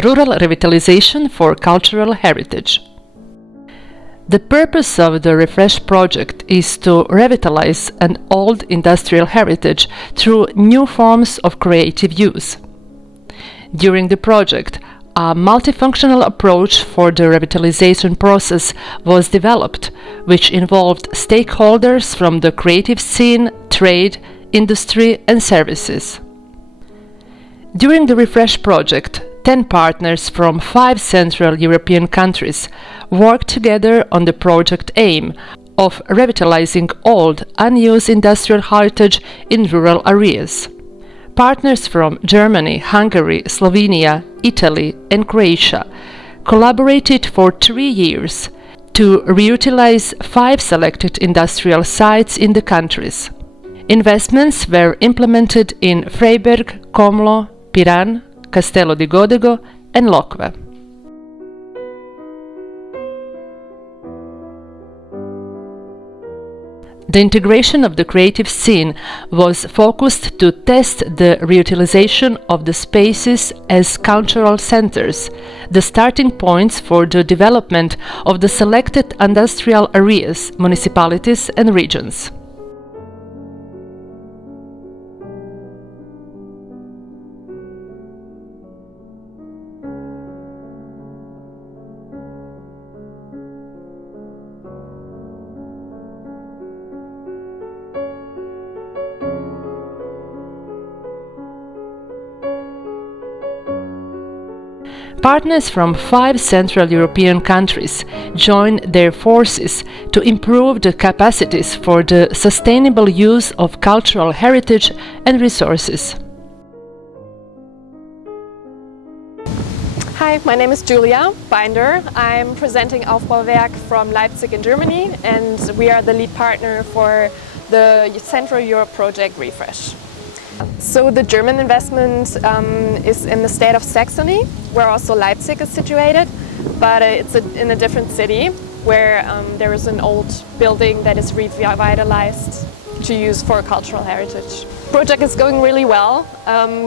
rural revitalization for cultural heritage. The purpose of the Refresh project is to revitalize an old industrial heritage through new forms of creative use. During the project, a multifunctional approach for the revitalization process was developed, which involved stakeholders from the creative scene, trade, industry, and services. During the Refresh project, 10 partners from 5 Central European countries worked together on the project aim of revitalizing old, unused industrial heritage in rural areas. Partners from Germany, Hungary, Slovenia, Italy, and Croatia collaborated for 3 years to reutilize 5 selected industrial sites in the countries. Investments were implemented in Freiberg, Komlo, Piran, Castello di Godego, and Lokve. The integration of the creative scene was focused to test the reutilization of the spaces as cultural centers, the starting points for the development of the selected industrial areas, municipalities, and regions. Partners from 5 Central European countries joined their forces to improve the capacities for the sustainable use of cultural heritage and resources. Hi, my name is Julia Binder. I'm presenting Aufbauwerk from Leipzig in Germany, and we are the lead partner for the Central Europe project Refresh. So the German investment is in the state of Saxony, where also Leipzig is situated, but it's in a different city where there is an old building that is revitalized to use for cultural heritage. The project is going really well.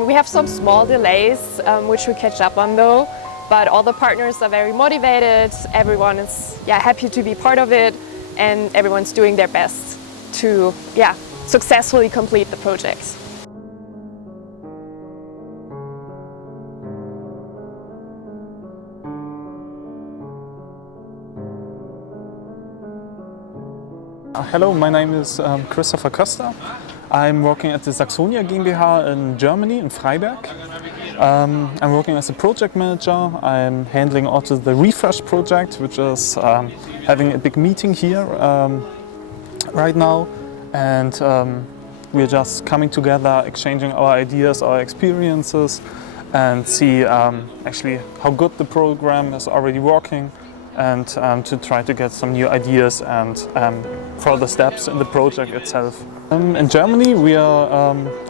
We have some small delays which we catch up on though, but all the partners are very motivated, everyone is happy to be part of it, and everyone's doing their best to successfully complete the project. Hello, my name is Christopher Köster. I'm working at the Saxonia GmbH in Germany, in Freiberg. I'm working as a project manager. I'm handling also the Refresh project, which is having a big meeting here right now. And we're just coming together, exchanging our ideas, our experiences, and see actually how good the program is already working, and to try to get some new ideas and further steps in the project itself. In Germany,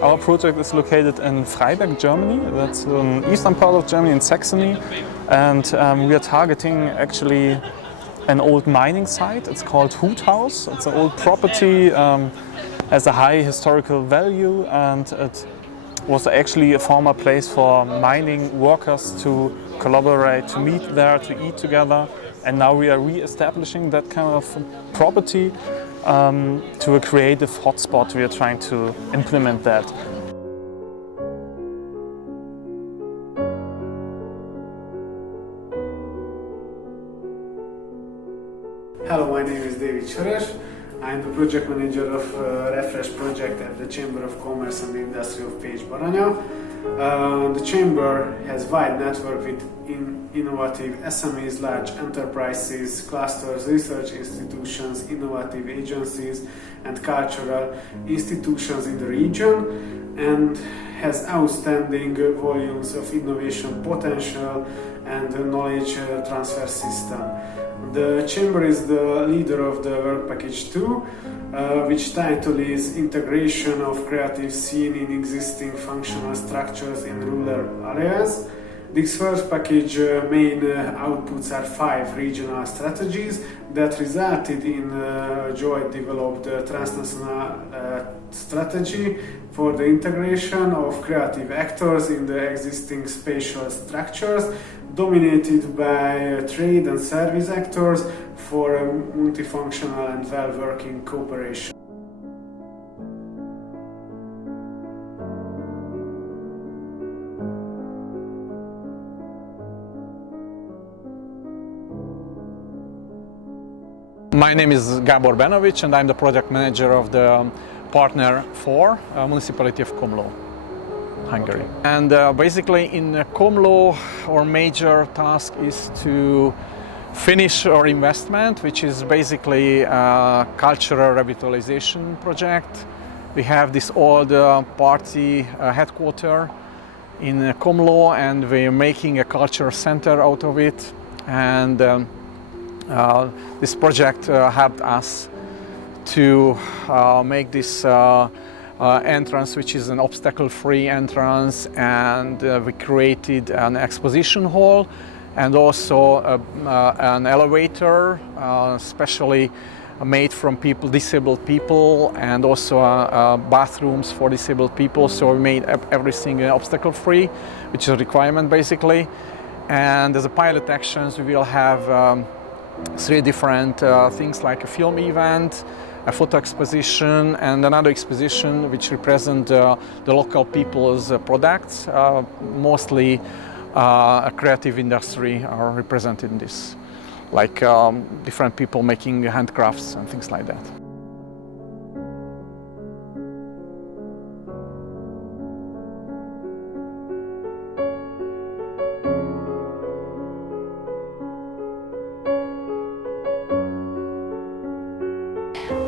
our project is located in Freiberg, Germany. That's an eastern part of Germany in Saxony, and we are targeting actually an old mining site. It's called Huthaus. It's an old property, has a high historical value, and it was actually a former place for mining workers to collaborate, to meet there, to eat together. And now we are re-establishing that kind of property to a creative hotspot. We are trying to implement that. Hello, my name is David Soros. I'm the project manager of Refresh project at the Chamber of Commerce and Industry of Pécs-Baranya. The Chamber has wide network with innovative SMEs, large enterprises, clusters, research institutions, innovative agencies and cultural institutions in the region, and has outstanding volumes of innovation potential and knowledge transfer system. The Chamber is the leader of the Work Package 2, which title is Integration of Creative Scene in Existing Functional Structures in Rural Areas. This first package main outputs are 5 regional strategies that resulted in joint developed transnational strategy for the integration of creative actors in the existing spatial structures dominated by trade and service actors for a multifunctional and well-working cooperation. My name is Gábor Benovic and I'm the project manager of the Partner 4, Municipality of Komló, Hungary. Okay. And basically in Komló our major task is to finish our investment, which is basically a cultural revitalization project. We have this old party headquarters in Komló and we're making a cultural center out of it. And this project helped us to make this entrance, which is an obstacle-free entrance, and we created an exposition hall and also an elevator, specially made from disabled people, and also bathrooms for disabled people. So we made everything obstacle-free, which is a requirement basically. And as a pilot actions, we will have 3 different things, like a film event, a photo exposition, and another exposition which represent the local people's products. Mostly a creative industry are represented in this, like different people making handcrafts and things like that.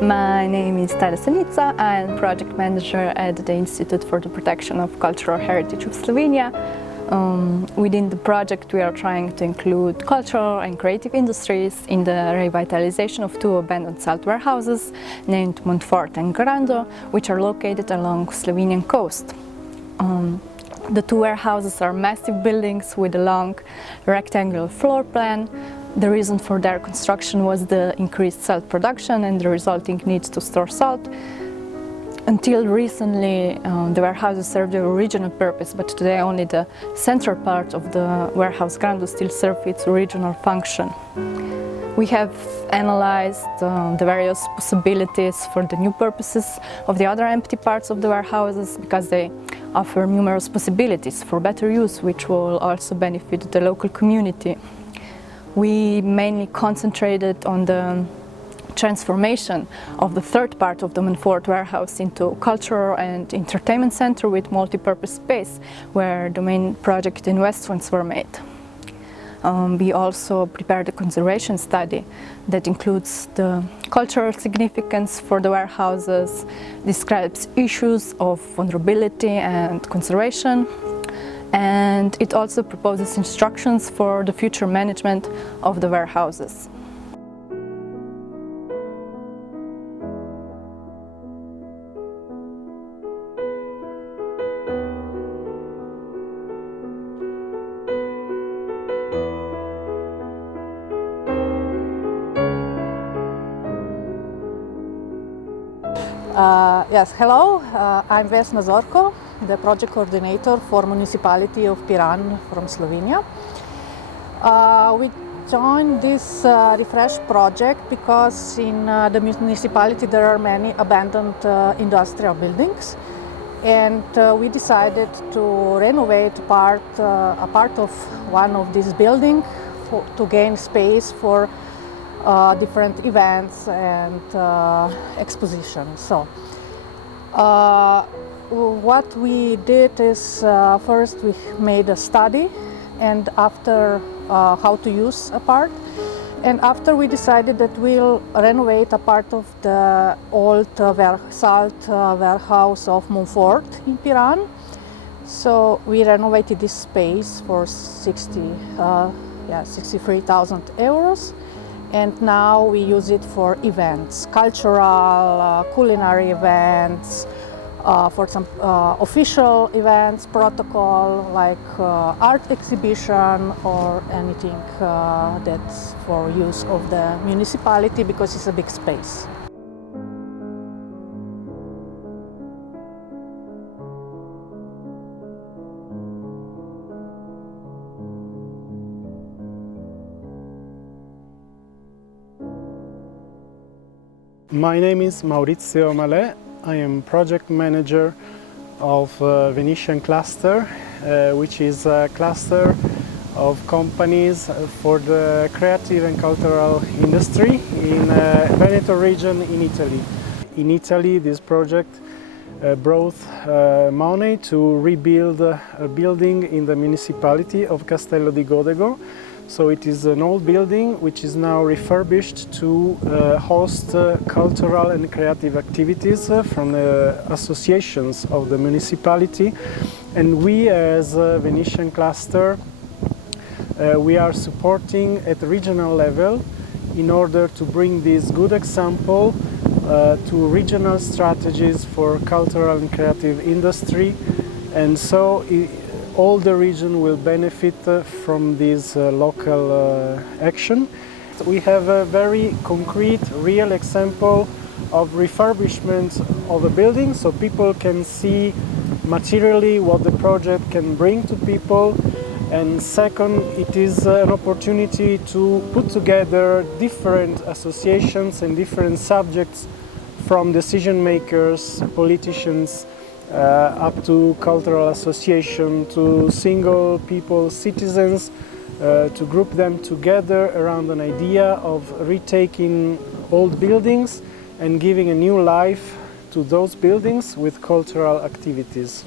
My name is Tara Sanica. I'm project manager at the Institute for the Protection of Cultural Heritage of Slovenia. Within the project, we are trying to include cultural and creative industries in the revitalization of 2 abandoned salt warehouses named Montfort and Grando, which are located along Slovenian coast. The 2 warehouses are massive buildings with a long rectangular floor plan. The reason for their construction was the increased salt production and the resulting need to store salt. Until recently, the warehouses served their original purpose, but today only the central part of the warehouse Grando still serves its original function. We have analyzed the various possibilities for the new purposes of the other empty parts of the warehouses, because they offer numerous possibilities for better use, which will also benefit the local community. We mainly concentrated on the transformation of the 3rd part of the Montfort warehouse into cultural and entertainment center with multi-purpose space, where the main project investments were made. We also prepared a conservation study that includes the cultural significance for the warehouses, describes issues of vulnerability and conservation, and it also proposes instructions for the future management of the warehouses. Yes, hello, I'm Vesna Zorko, the project coordinator for Municipality of Piran from Slovenia. We joined this Refresh project because in the municipality there are many abandoned industrial buildings, and we decided to renovate a part of one of these buildings to gain space for different events and expositions. So, what we did is first we made a study, and after how to use a part, and after we decided that we'll renovate a part of the old salt warehouse of Montfort in Piran. So we renovated this space for 63,000 euros. And now we use it for events, cultural, culinary events, for some official events, protocol like art exhibition or anything that's for use of the municipality because it's a big space. My name is Maurizio Malè. I am project manager of Venetian Cluster, which is a cluster of companies for the creative and cultural industry in Veneto region in Italy. In Italy, this project brought money to rebuild a building in the municipality of Castello di Godego. So it is an old building which is now refurbished to host cultural and creative activities from the associations of the municipality. And we as a Venetian Cluster, we are supporting at regional level in order to bring this good example to regional strategies for cultural and creative industry. And so all the region will benefit from this local action. We have a very concrete, real example of refurbishment of a building, so people can see materially what the project can bring to people. And second, it is an opportunity to put together different associations and different subjects from decision makers, politicians, up to cultural association, to single people, citizens, to group them together around an idea of retaking old buildings and giving a new life to those buildings with cultural activities.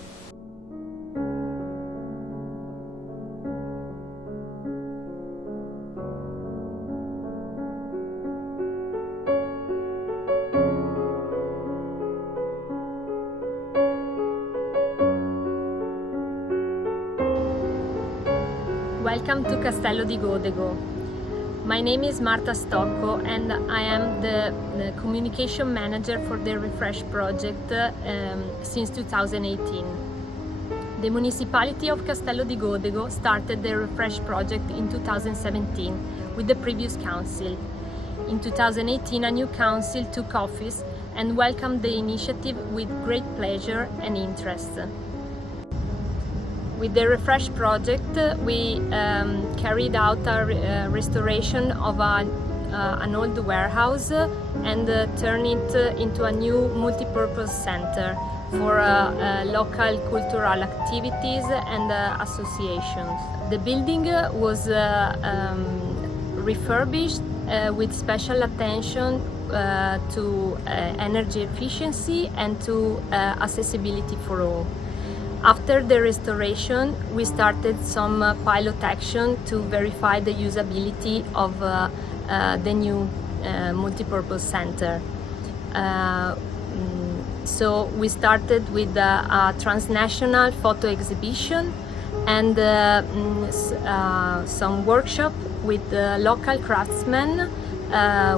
Welcome to Castello di Godego. My name is Marta Stocco and I am the communication manager for the Refresh project since 2018. The municipality of Castello di Godego started the Refresh project in 2017 with the previous council. In 2018 a new council took office and welcomed the initiative with great pleasure and interest. With the Refresh project, we carried out a restoration of an old warehouse and turned it into a new multi-purpose center for local cultural activities and associations. The building was refurbished with special attention to energy efficiency and to accessibility for all. After the restoration, we started some pilot action to verify the usability of the new multipurpose center. So we started with a transnational photo exhibition and some workshop with local craftsmen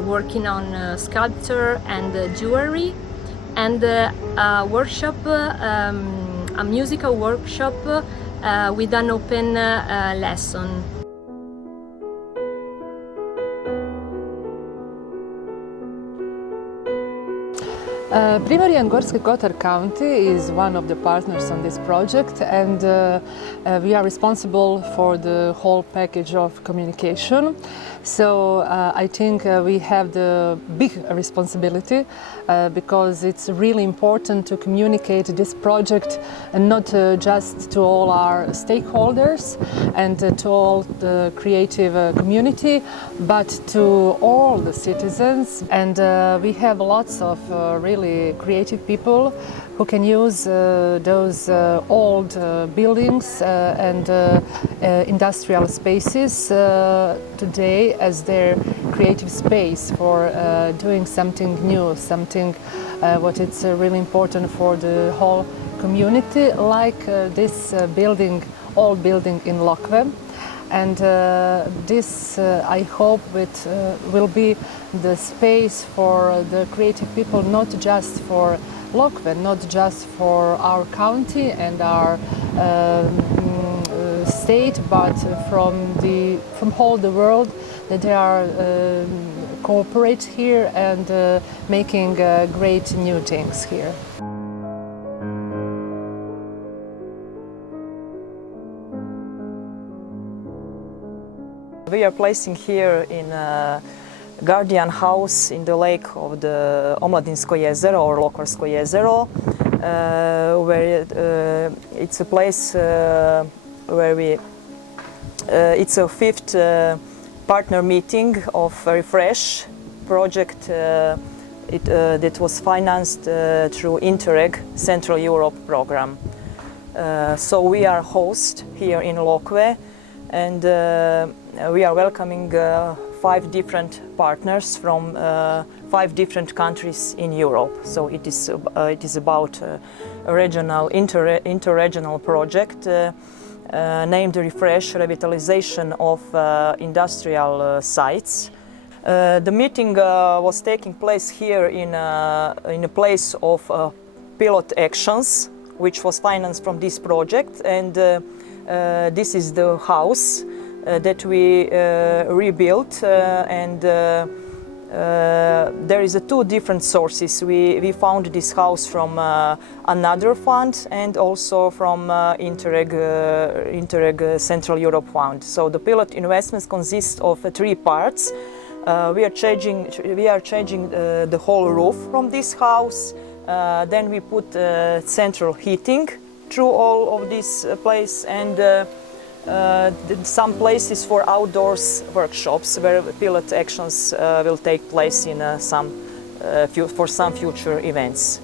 working on sculpture and jewelry, and a workshop, a musical workshop with an open lesson. Primorje and Gorski Kotar County is one of the partners on this project, and we are responsible for the whole package of communication. So I think we have the big responsibility because it's really important to communicate this project, and not just to all our stakeholders and to all the creative community, but to all the citizens. And we have lots of really creative people who can use those old buildings and industrial spaces today as their creative space for doing something new, something what it's really important for the whole community, like this building, old building in Lokve. And this, I hope, it will be the space for the creative people, not just for Lokve, not just for our county and our state, but from whole the world, that they are cooperate here and making great new things here. We are placing here in a guardian house in the lake of the Omladinsko jezero or Lokvarsko jezero, where it's a place where it's a fifth partner meeting of Refresh project that was financed through Interreg Central Europe program. So we are host here in Lokve, and we are welcoming 5 different partners from 5 different countries in Europe. So it is about a regional, interregional project named Refresh Revitalization of Industrial Sites. The meeting was taking place here in a place of pilot actions, which was financed from this project, and this is the house that we rebuilt, and there is 2 different sources. We found this house from another fund and also from Interreg Central Europe Fund. So the pilot investments consist of 3 parts. We are changing the whole roof from this house. Then we put central heating through all of this place, and some places for outdoors workshops where pilot actions will take place in for some future events.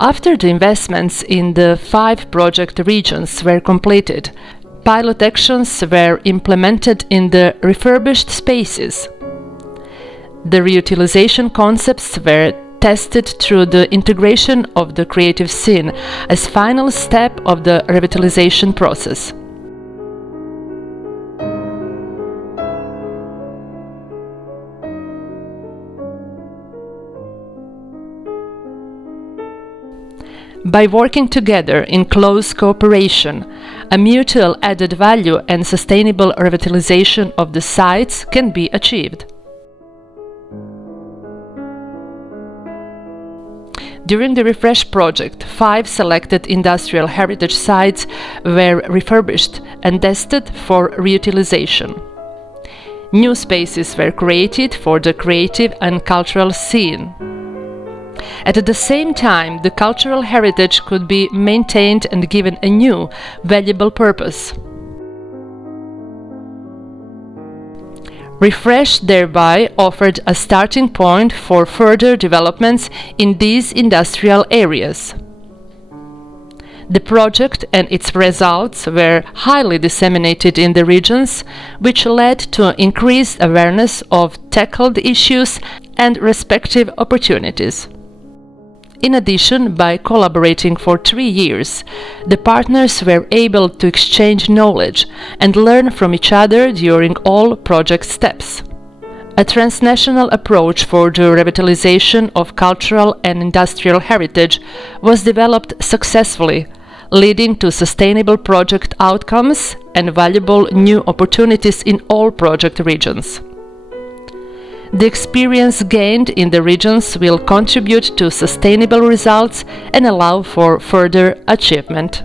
After the investments in the 5 project regions were completed, pilot actions were implemented in the refurbished spaces. The reutilization concepts were tested through the integration of the creative scene as final step of the revitalization process. By working together in close cooperation, a mutual added value and sustainable revitalization of the sites can be achieved. During the Refresh project, 5 selected industrial heritage sites were refurbished and tested for reutilization. New spaces were created for the creative and cultural scene. At the same time, the cultural heritage could be maintained and given a new, valuable purpose. Refresh thereby offered a starting point for further developments in these industrial areas. The project and its results were highly disseminated in the regions, which led to increased awareness of tackled issues and respective opportunities. In addition, by collaborating for 3 years, the partners were able to exchange knowledge and learn from each other during all project steps. A transnational approach for the revitalization of cultural and industrial heritage was developed successfully, leading to sustainable project outcomes and valuable new opportunities in all project regions. The experience gained in the regions will contribute to sustainable results and allow for further achievement.